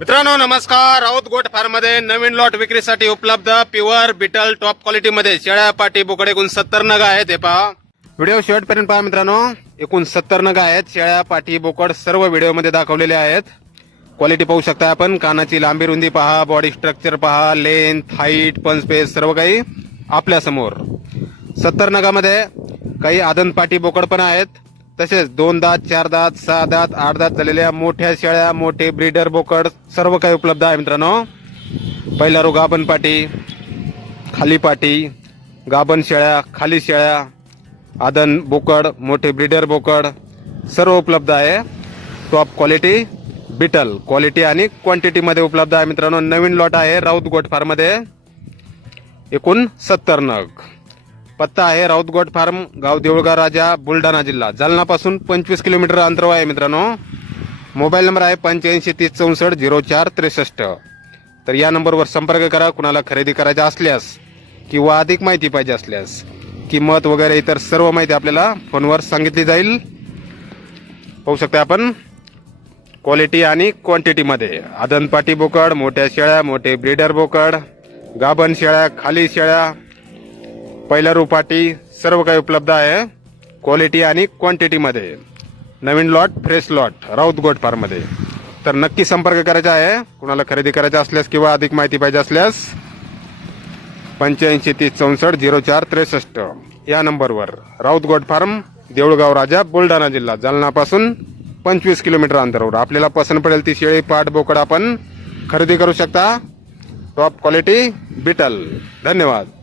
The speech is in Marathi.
मित्रांनो नमस्कार. राऊत गोट फार्म मध्ये नवीन लॉट विक्रीसाठी उपलब्ध प्युअर बिटल टॉप क्वालिटी मध्ये शेळ्या पाटी बोकडे एकूण 70 नग आहेत. हे पहा, व्हिडिओ शेवटपर्यंत पहा मित्रांनो. एकूण 70 नग आहेत. शेळ्या पाटी बोकड सर्व व्हिडिओ मध्ये दाखवलेले आहेत. क्वालिटी पाहू शकता आपण. कानाची लांबी रुंदी पहा, बॉडी स्ट्रक्चर पहा, लेंथ, हाईट, पंच स्पेस सर्व काही आपल्या समोर. 70 नगामध्ये काही आदन पाटी बोकड पण आहेत. तसेच 2 दात, 4 दात, 6 दात, 8 दात झालेल्या मोठ्या शेळ्या, मोठे ब्रीडर बोकड सर्व काही उपलब्ध आहे मित्रांनो. पहिला रो गाभण पाटी, खाली पाटी, गाभण शेळ्या, खाली शेळ्या, आदन बोकड, मोठे ब्रीडर बोकड सर्व उपलब्ध आहे. टॉप क्वालिटी बिटल क्वालिटी आणि क्वांटिटी मध्ये उपलब्ध आहे मित्रांनो. नवीन लॉट आहे राऊत गोट फार्म मध्ये. एकूण 70 नग. पत्ता आहे राऊत गोट फार्म, गाव देऊळगाव राजा, बुलढाणा जिल्हा. जालना पासून 25 किलोमीटर अंतरावर आहे मित्रांनो. मोबाईल नंबर आहे 85 30 64 04 63. तर या नंबरवर संपर्क करा. कुणाला खरेदी करायचा असल्यास किंवा अधिक माहिती पाहिजे असल्यास, किंमत वगैरे इतर सर्व माहिती आपल्याला फोनवर सांगितली जाईल. पाहू शकता आपण क्वालिटी आणि क्वांटिटी मध्ये. आदनपाटी बोकड, मोठ्या शेळ्या, मोठे ब्रीडर बोकड, गाभण शेळ्या, खाली शेळ्या, पहिल्या रुपाटी सर्व काही उपलब्ध आहे. क्वालिटी आणि क्वांटिटी मध्ये. नवीन lot, fresh lot Raut goat farm मध्ये. तर नक्की संपर्क करायचा आहे. कुणाला खरेदी करायचा असल्यास किंवा अधिक माहिती पाहिजे असल्यास 85 30 64 04 63 या नंबरवर. राऊत गोट फार्म, देऊळगाव राजा, बुलढाणा जिल्हा. जालना पासून 25 किलोमीटर अंतरावर. आपल्याला पसंत पडेल ती शेळी, पाट, बोकड आपण खरेदी करू शकता. टॉप क्वालिटी बिटल. धन्यवाद.